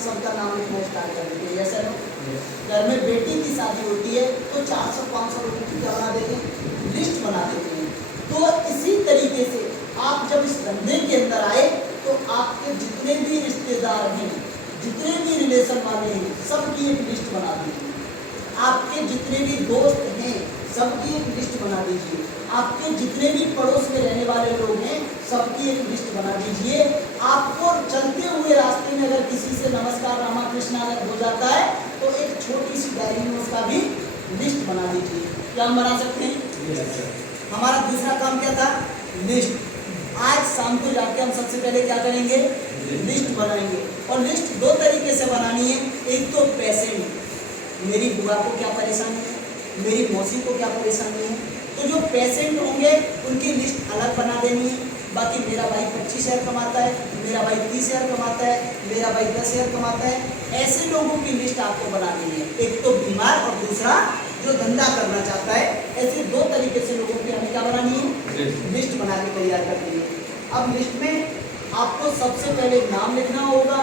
सबका नाम लिखना स्टार्ट कर देते हैं। जैसे घर में बेटी की शादी होती है तो 400-500 लोगों की क्या बना देते हैं, लिस्ट बना देते हैं। तो इसी तरीके से आप जब इस धंधे के अंदर आए तो आपके जितने भी रिश्तेदार हैं, जितने भी रिलेशन वाले हैं, सबकी एक लिस्ट बना दीजिए। आपके जितने भी दोस्त हैं सबकी एक लिस्ट बना दीजिए। आपके जितने भी पड़ोस में रहने वाले लोग हैं सबकी एक लिस्ट बना दीजिए। आपको चलते हुए रास्ते में अगर किसी से नमस्कार रामा कृष्णा अगर हो जाता है तो एक छोटी सी डायरी में उसका भी लिस्ट बना दीजिए। क्या हम बना सकते हैं? हमारा दूसरा काम क्या था? लिस्ट। आज शाम को जाके हम सबसे पहले क्या करेंगे? लिस्ट बनाएंगे। और लिस्ट दो तरीके से बनानी है। एक तो पेशेंट, मेरी बुआ को क्या परेशानी है, मेरी मौसी को क्या परेशानी है, तो जो पेशेंट होंगे उनकी लिस्ट अलग बना देनी है। बाकी मेरा भाई 25,000 कमाता है, मेरा भाई 30,000 कमाता है, मेरा भाई 10,000 कमाता है, ऐसे लोगों की लिस्ट आपको बनानी है। एक तो बीमार और दूसरा जो धंधा करना चाहता है। ऐसे दो तरीके से लोगों की हमें क्या बनानी है? लिस्ट बना के तैयार करनी है। अब लिस्ट में आपको सबसे पहले नाम लिखना होगा,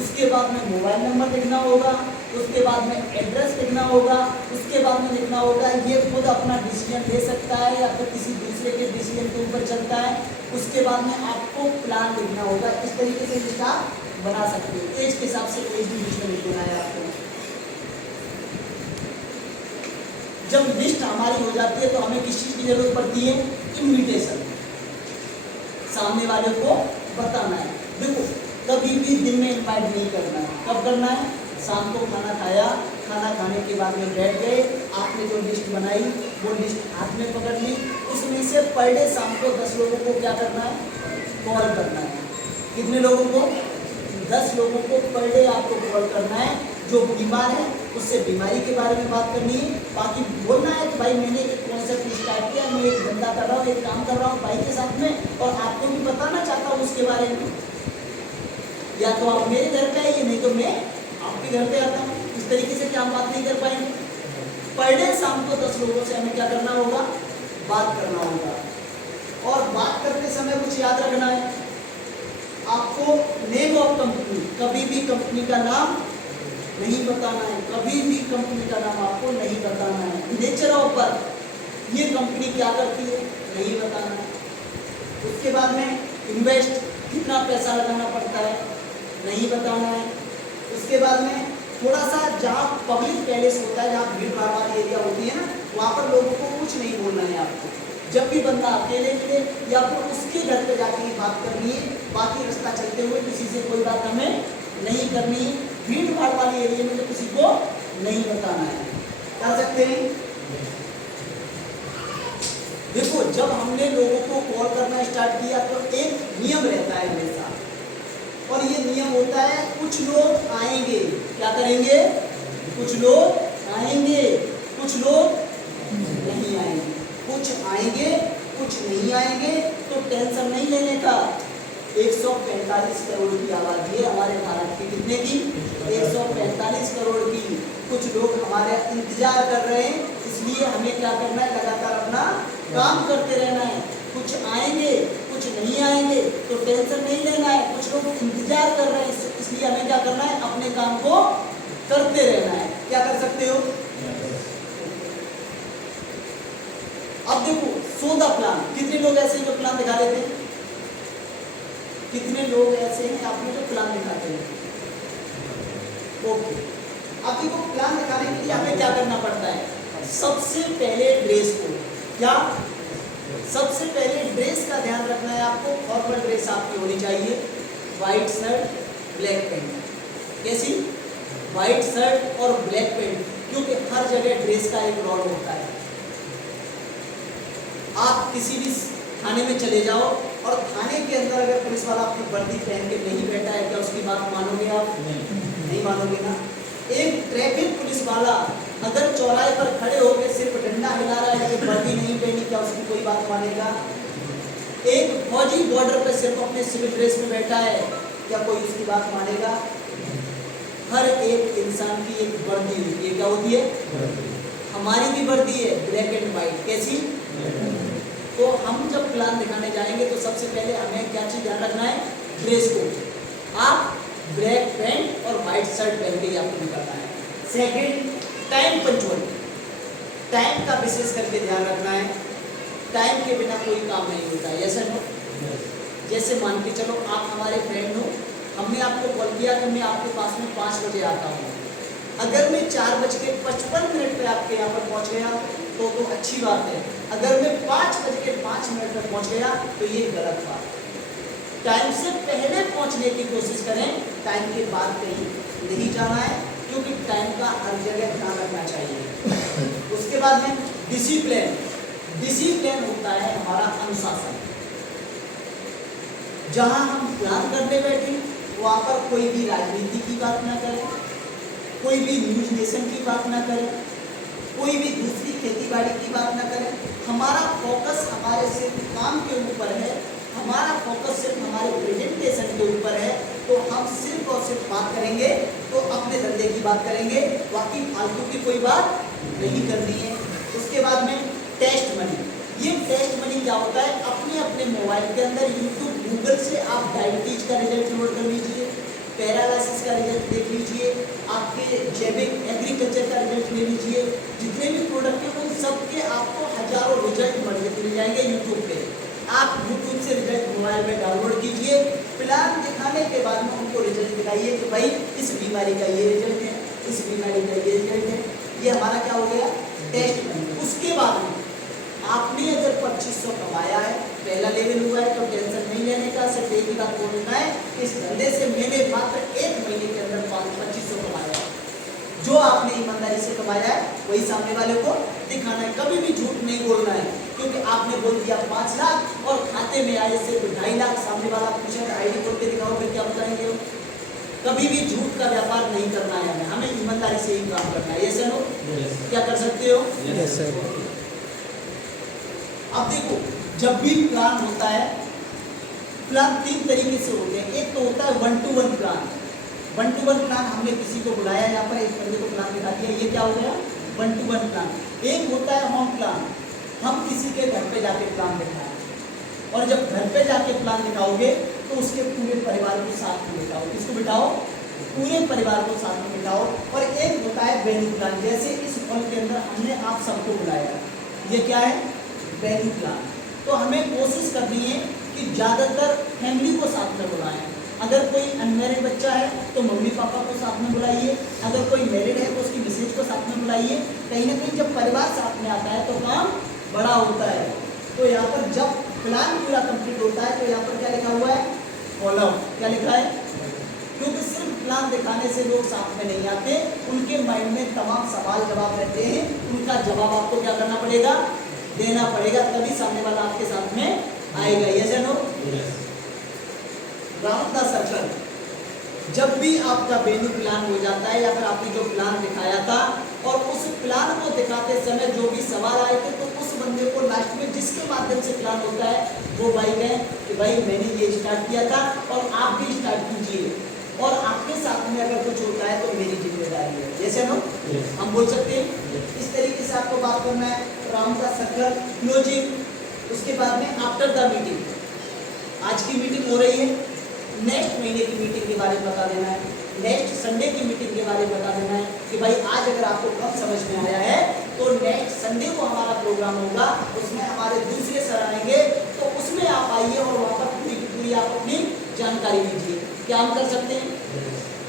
उसके बाद में मोबाइल नंबर लिखना होगा, उसके बाद में एड्रेस लिखना होगा, उसके बाद में लिखना होगा ये खुद अपना डिसीजन ले सकता है या फिर किसी दूसरे के डिसीजन के ऊपर चलता है। उसके बाद में आपको प्लान लिखना होगा। इस तरीके से लिस्ट आप बना सकते हो। एज के हिसाब से एज भी लिस्ट में लिख देना है आपको। जब लिस्ट हमारी हो जाती है तो हमें किस चीज़ की जरूरत पड़ती है? इन्विटेशन। सामने वाले को बताना है। देखो कभी भी दिन में इनवाइट नहीं करना है। कब करना है? शाम को खाना खाया, खाना खाने के बाद में बैठ गए, आपने जो लिस्ट बनाई वो लिस्ट हाथ में पकड़ ली, उसमें से पर डे शाम को 10 लोगों को क्या करना है? कॉल करना है। कितने लोगों को? 10 लोगों को पर डे आपको कॉल करना है। जो बीमार है उससे बीमारी के बारे में बात करनी है। बाकी बोलना है कि भाई मैंने एक कॉन्सेप्ट स्टार्ट किया, मैं एक धंधा कर रहा हूँ, एक काम कर रहा हूँ भाई के साथ में, और आपको भी बताना चाहता हूँ उसके बारे में। या तो आप मेरे घर पे आइए, नहीं तो मैं आपके घर पे आता हूँ। इस तरीके से क्या हम बात नहीं कर पाएंगे? पर डे शाम को 10 लोगों से हमें क्या करना होगा? बात करना होगा। और बात करते समय कुछ याद रखना है आपको। नेम ऑफ कंपनी, कभी भी कंपनी का नाम नहीं बताना है। कभी भी कंपनी का नाम आपको नहीं बताना है। नेचर ऑफ वर्क, ये कंपनी क्या करती है नहीं बताना है। उसके बाद में इन्वेस्ट, कितना पैसा लगाना पड़ता है नहीं बताना है। उसके बाद में थोड़ा सा जहाँ पब्लिक पैलेस होता है, जहाँ भीड़ भाड़ वाली एरिया होती है ना, वहाँ पर लोगों को कुछ नहीं बोलना है आपको। जब भी बंदा अकेले मिले या फिर उसके घर पे जाके ही बात करनी है। बाकी रास्ता चलते हुए किसी से कोई बात हमें नहीं करनी है। भीड़ भाड़ वाली एरिया में तो किसी को नहीं बताना है। कर सकते हैं? देखो जब हमने लोगों को कॉल करना स्टार्ट किया तो एक नियम रहता है मेरे साथ, और ये नियम होता है कुछ लोग आएंगे, क्या करेंगे? कुछ लोग आएंगे, कुछ लोग नहीं आएंगे। कुछ आएंगे, कुछ नहीं आएंगे, तो टेंशन नहीं लेने का। 145 करोड़ की आबादी है हमारे भारत की। कितने की? 145 करोड़ की। कुछ लोग हमारे इंतजार कर रहे हैं, इसलिए हमें क्या करना है? लगातार अपना काम करते रहना है। कुछ आएंगे, कुछ नहीं आएंगे, तो टेंशन नहीं लेना है। कुछ लोग इंतजार कर रहे हैं, इसलिए हमें क्या करना है? अपने काम को करते रहना है। क्या कर सकते हो? अब देखो सो द प्लान। कितने लोग ऐसे हैं जो प्लान दिखा देते हैं? कितने लोग ऐसे हैं आपने जो प्लान दिखाते हैं? ओके, अब देखो प्लान दिखाने के लिए हमें क्या करना पड़ता है? सबसे पहले ड्रेस को, क्या सबसे पहले ड्रेस का ध्यान रखना है आपको। फॉर्मल ड्रेस आपकी होनी चाहिए। White shirt, black pant. कैसी? वाइट शर्ट और ब्लैक पैंट, क्योंकि हर जगह ड्रेस का एक रोल होता है। आप किसी भी थाने में चले जाओ और थाने के अंदर अगर पुलिस वाला आपकी वर्दी पहन के नहीं बैठा है, क्या उसकी बात मानोगे आप? नहीं मानोगे ना। एक ट्रैफिक पुलिस वाला अगर चौराहे पर खड़े होकर सिर्फ डंडा हिला रहा है, लेकिन वर्दी नहीं पहनी, क्या उसकी कोई बात मानेगा? एक फौजी बॉर्डर पर सिर्फ अपने सिविल ड्रेस में बैठा है, क्या कोई उसकी बात मानेगा? हर एक इंसान की एक वर्दी होती है। क्या होती है? हमारी भी वर्दी है, ब्लैक एंड व्हाइट। कैसी? तो हम जब प्लान दिखाने जाएंगे तो सबसे पहले हमें क्या चीज ध्यान रखना है? ड्रेस को। आप ब्लैक पैंट और व्हाइट शर्ट पहन के ही आपको निकलना है। सेकंड, टाइम पंचुअलिटी, टाइम का विशेष करके ध्यान रखना है। टाइम के बिना कोई काम नहीं होता है, ऐसा नो। जैसे मान के चलो आप हमारे फ्रेंड हो, हमने आपको कॉल किया कि मैं आपके पास में 5 बजे आता हूँ। अगर मैं 4:55 पे आपके यहाँ पर पहुँच गया तो अच्छी बात है। अगर मैं 5:05 पे पहुँच गया तो ये गलत बात है। टाइम से पहले पहुँचने की कोशिश करें, टाइम के बाद कहीं नहीं जाना है, क्योंकि टाइम का हर जगह ध्यान रखना चाहिए। उसके बाद में डिसिप्लिन। डिसिप्लिन होता है हमारा अनुशासन। जहाँ हम प्लान करने बैठे वहाँ पर कोई भी राजनीति की बात ना करें, कोई भी न्यूज नेशन की बात ना करें, कोई भी दूसरी खेतीबाड़ी की बात ना करें। हमारा फोकस हमारे सिर्फ काम के ऊपर है, हमारा फोकस सिर्फ हमारे प्रेजेंटेशन के ऊपर है। तो हम सिर्फ और सिर्फ बात करेंगे तो अपने धंधे की बात करेंगे, बाकी फालतू की कोई बात नहीं करनी है। उसके बाद में टेस्ट मनी। ये टेस्ट मनी क्या होता है? अपने अपने मोबाइल के अंदर यूट्यूब, गूगल से आप डायबिटीज का रिजल्ट नोट कर लीजिए, पैरालिसिस का रिजल्ट देख लीजिए, आपके जैविक एग्रीकल्चर का रिजल्ट ले लीजिए। जितने भी प्रोडक्ट हैं उन सब के आपको हजारों रिजल्ट मिल जाएंगे यूट्यूब पे। आप यूट्यूब से रिजल्ट मोबाइल में डाउनलोड कीजिए, प्लान दिखाने के बाद में उनको रिजल्ट दिखाइए कि भाई इस बीमारी का ये रिजल्ट है, इस बीमारी का ये रिजल्ट है। ये हमारा क्या हो गया? Test money. उसके बाद में आपने अगर 2500 कमाया है, पहला लेवल हुआ है, तो टेंशन नहीं लेने का। सिर्फ एक ही बात बोलना है, इस धंधे से मैंने मात्र 1 महीने के अंदर 2500 कमाया है। जो आपने ईमानदारी से कमाया है वही सामने वाले को दिखाना है। कभी भी झूठ नहीं बोलना है, क्योंकि आपने बोल दिया 5 लाख और खाते में आए सिर्फ 2.5 लाख। सामने वाला पूछेगा आईडी खोल के दिखाओ, फिर क्या बताएंगे हो? कभी भी झूठ का व्यापार नहीं करना है हमें ईमानदारी से ही काम करना है। ये सर हो? क्या कर सकते हो? Yes sir. अब देखो, जब भी प्लान होता है, प्लान 3 तरीके से होते हैं। एक तो होता है 1 to 1 प्लान। 1 to 1 प्लान, हमने किसी को बुलाया, यहाँ पर एक बंदे को प्लान दिखा दिया, ये क्या हो गया? 1 to 1 प्लान। एक होता है होम प्लान, हम किसी के घर पे जाके प्लान दिखाएं, और जब घर पे जाके प्लान दिखाओगे तो उसके पूरे परिवार को साथ में बिठाओ। किसको बिठाओ? पूरे परिवार को साथ में बिठाओ। और एक होता है वेन्यू प्लान, जैसे इस हॉल के अंदर हमने आप सबको बुलाया, ये क्या है? Venue plan. तो हमें कोशिश करनी है कि ज़्यादातर फैमिली को साथ में बुलाएं। अगर कोई अनमैरिड बच्चा है तो मम्मी पापा को साथ में बुलाइए, अगर कोई मैरिड है तो उसकी मिसेज को साथ में बुलाइए। कहीं ना कहीं जब परिवार साथ में आता है तो काम बड़ा होता है। तो यहाँ पर जब प्लान पूरा कंप्लीट होता है तो यहाँ पर क्या लिखा हुआ है? फॉलो। क्या लिखा है? क्योंकि सिर्फ प्लान दिखाने से लोग साथ में नहीं आते, उनके माइंड में तमाम सवाल जवाब रहते हैं, उनका जवाब आपको क्या करना पड़ेगा? देना पड़ेगा, तभी सामने वाला आपके साथ में आएगा। यस या नो? Round the circle. जब भी आपका वेन्यू प्लान हो जाता है या फिर आपने जो प्लान दिखाया था और उस प्लान को दिखाते समय जो भी सवाल आए थे, तो उस बंदे को लास्ट में जिसके माध्यम से प्लान होता है वो भाई कहें कि भाई मैंने ये स्टार्ट किया था और आप भी स्टार्ट कीजिए, और आपके साथ में अगर कुछ होता है तो मेरी जिम्मेदारी है। जैसे नो हम बोल सकते हैं, इस तरीके से आपको बात करना है। Round the circle, closing. उसके बाद में आफ्टर द मीटिंग, आज की मीटिंग हो रही है, नेक्स्ट महीने की मीटिंग के बारे में बता देना है, नेक्स्ट संडे की मीटिंग के बारे में बता देना है कि भाई आज अगर आपको कम समझ में आया है तो नेक्स्ट संडे को हमारा प्रोग्राम होगा, उसमें हमारे दूसरे सर आएंगे, तो उसमें आप आइए और वहाँ पर पूरी की पूरी आप अपनी जानकारी लीजिए। क्या हम कर सकते हैं?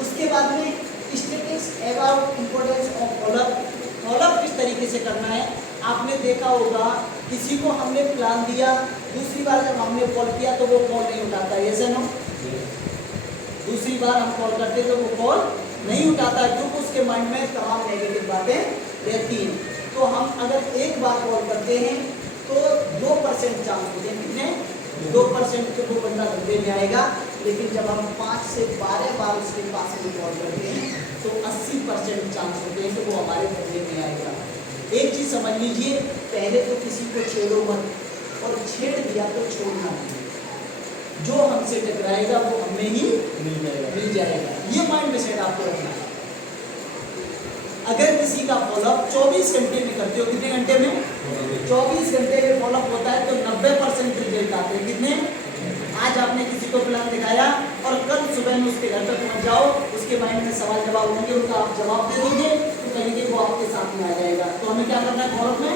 उसके बाद में statistics about importance of follow up. Follow up किस तरीके से करना है? आपने देखा होगा किसी को हमने प्लान दिया, दूसरी बार जब हमने कॉल किया तो वो कॉल नहीं उठाता। ये से नो? दूसरी बार हम कॉल करते तो वो कॉल नहीं उठाता है, क्योंकि उसके माइंड में तमाम नेगेटिव बातें रहती हैं। तो हम अगर एक बार कॉल करते हैं तो 2% चांस होते हैं। कितने? 2% के वो बंदा धंधे में आएगा। लेकिन जब हम 5 से 12 बार उसके पास में कॉल करते हैं तो 80% चांस होते हैं कि वो हमारे धंधे में आएगा। एक चीज़ समझ लीजिए, पहले तो किसी को छेड़ो मत, और छेड़ दिया तो छोड़ना नहीं। जो हमसे टकराएगा वो हमें ही मिल जाएगा। ये माइंड में सेट आपको रखना है। अगर किसी का फॉलोअप 24 घंटे में करते हो, कितने घंटे में? 24 घंटे में फॉलोअप होता है तो 90% रिजल्ट आते हैं। कितने? आज आपने किसी को प्लान दिखाया और कल सुबह में उसके घर तक पहुंच जाओ, उसके माइंड में सवाल जवाब होंगे, उनका आप जवाब दे दोगे तो कहेंगे वो आपके साथ में आ जाएगा। तो हमें क्या करना है फॉलोअप में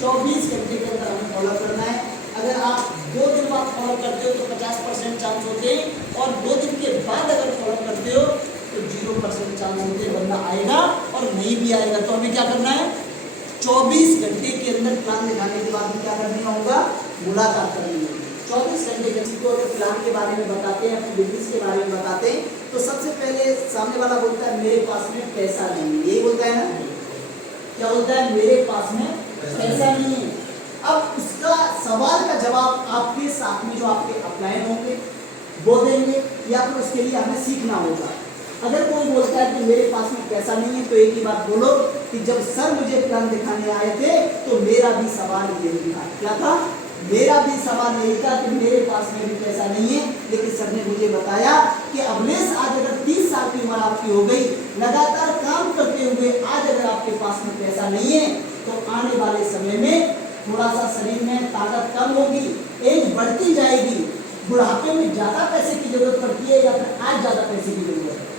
24 घंटे के अंदर हमें फॉलोअप करना है। अगर आप 2 दिन बाद फॉलो करते हो तो 50% चांस होते हैं, और 2 दिन के बाद अगर फॉलो करते हो तो 0% चांस होते हैं बंदा आएगा और नहीं भी आएगा। तो हमें क्या करना है 24 घंटे के अंदर प्लान दिखाने के बाद क्या करना होगा, मुलाकात करनी होगी। 24 घंटे किसी को अगर प्लान के बारे में बताते हैं, अपनी बिजनेस के बारे में बताते हैं, तो सबसे पहले सामने वाला बोलता है मेरे पास में पैसा नहीं है, यही बोलता है ना, क्या बोलता है मेरे पास में पैसा नहीं है। अब उसका सवाल का जवाब आपके साथ में जो आपके अपलाइन होंगे वो देंगे, या फिर उसके लिए हमें सीखना होगा। अगर कोई बोलता है कि मेरे पास में पैसा नहीं है तो एक ही बात बोलो कि जब सर मुझे प्लान दिखाने आए थे तो मेरा भी सवाल यही था। क्या था? मेरा भी सवाल यही था कि मेरे पास में भी पैसा नहीं है, लेकिन सर ने मुझे बताया कि अवलेश आज अगर 30 साल की उम्र आपकी हो गई, लगातार काम करते हुए आज अगर आपके पास में पैसा नहीं है तो आने वाले समय में थोड़ा सा शरीर में ताकत कम होगी, एज बढ़ती जाएगी, बुढ़ापे में ज्यादा पैसे की जरूरत पड़ती है या फिर आज ज्यादा पैसे की जरूरत है?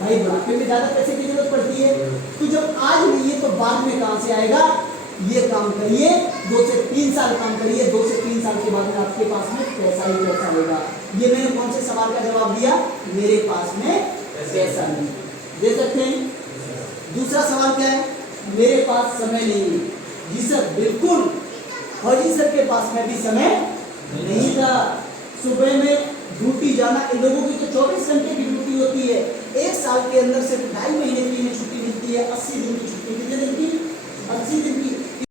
भाई बुढ़ापे में ज्यादा पैसे की जरूरत पड़ती है, तो जब आज नहीं है तो बाद में कहां से आएगा? ये काम करिए, 2 से 3 साल काम करिए, 2 से 3 साल के बाद में आपके पास में पैसा ही पैसा होगा। ये मैंने कौन से सवाल का जवाब दिया? मेरे पास में पैसा नहीं, दे सकते हैं। दूसरा सवाल क्या है? मेरे पास समय नहीं है। जी सर बिल्कुल, फौजी सर के पास में भी समय नहीं था। सुबह में ड्यूटी जाना, इन लोगों की तो 24 घंटे की ड्यूटी होती है, 1 साल के अंदर सिर्फ 2.5 महीने की छुट्टी मिलती है, 80 दिन की छुट्टी, कितने दिन की? 80 दिन की